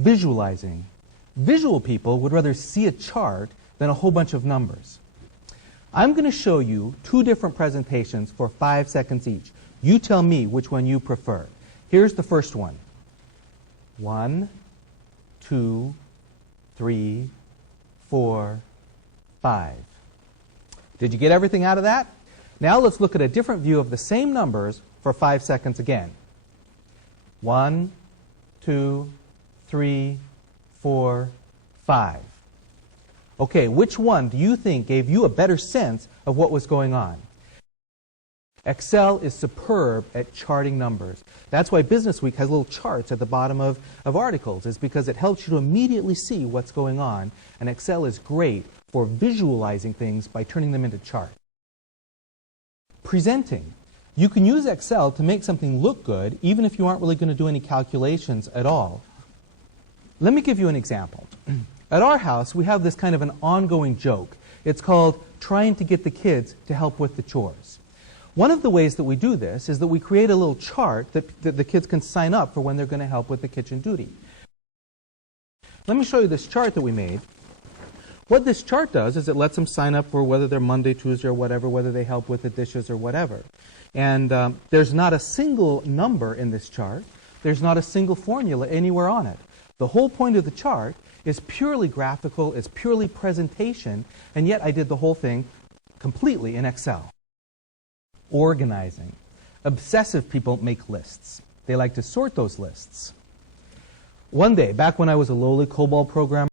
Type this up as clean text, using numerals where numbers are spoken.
Visualizing. Visual people would rather see a chart than a whole bunch of numbers. I'm going to show you two different presentations for 5 seconds each. You tell me which one you prefer. Here's the first one. 1, 2, 3, 4, 5. Did you get everything out of that? Now let's look at a different view of the same numbers for 5 seconds again. 1, 2, 3, 4, 5. Okay, which one do you think gave you a better sense of what was going on? Excel is superb at charting numbers. That's why Business Week has little charts at the bottom of articles, is because it helps you to immediately see what's going on. And Excel is great for visualizing things by turning them into charts. Presenting. You can use Excel to make something look good even if you aren't really going to do any calculations at all. Let me give you an example. At our house, we have this kind of an ongoing joke. It's called trying to get the kids to help with the chores. One of the ways that we do this is that we create a little chart that the kids can sign up for when they're going to help with the kitchen duty. Let me show you this chart that we made. What this chart does is it lets them sign up for whether they're Monday, Tuesday, or whatever, whether they help with the dishes or whatever. And there's not a single number in this chart. There's not a single formula anywhere on it. The whole point of the chart is purely graphical, it's purely presentation, and yet I did the whole thing completely in Excel. Organizing. Obsessive people make lists. They like to sort those lists. One day, back when I was a lowly COBOL programmer,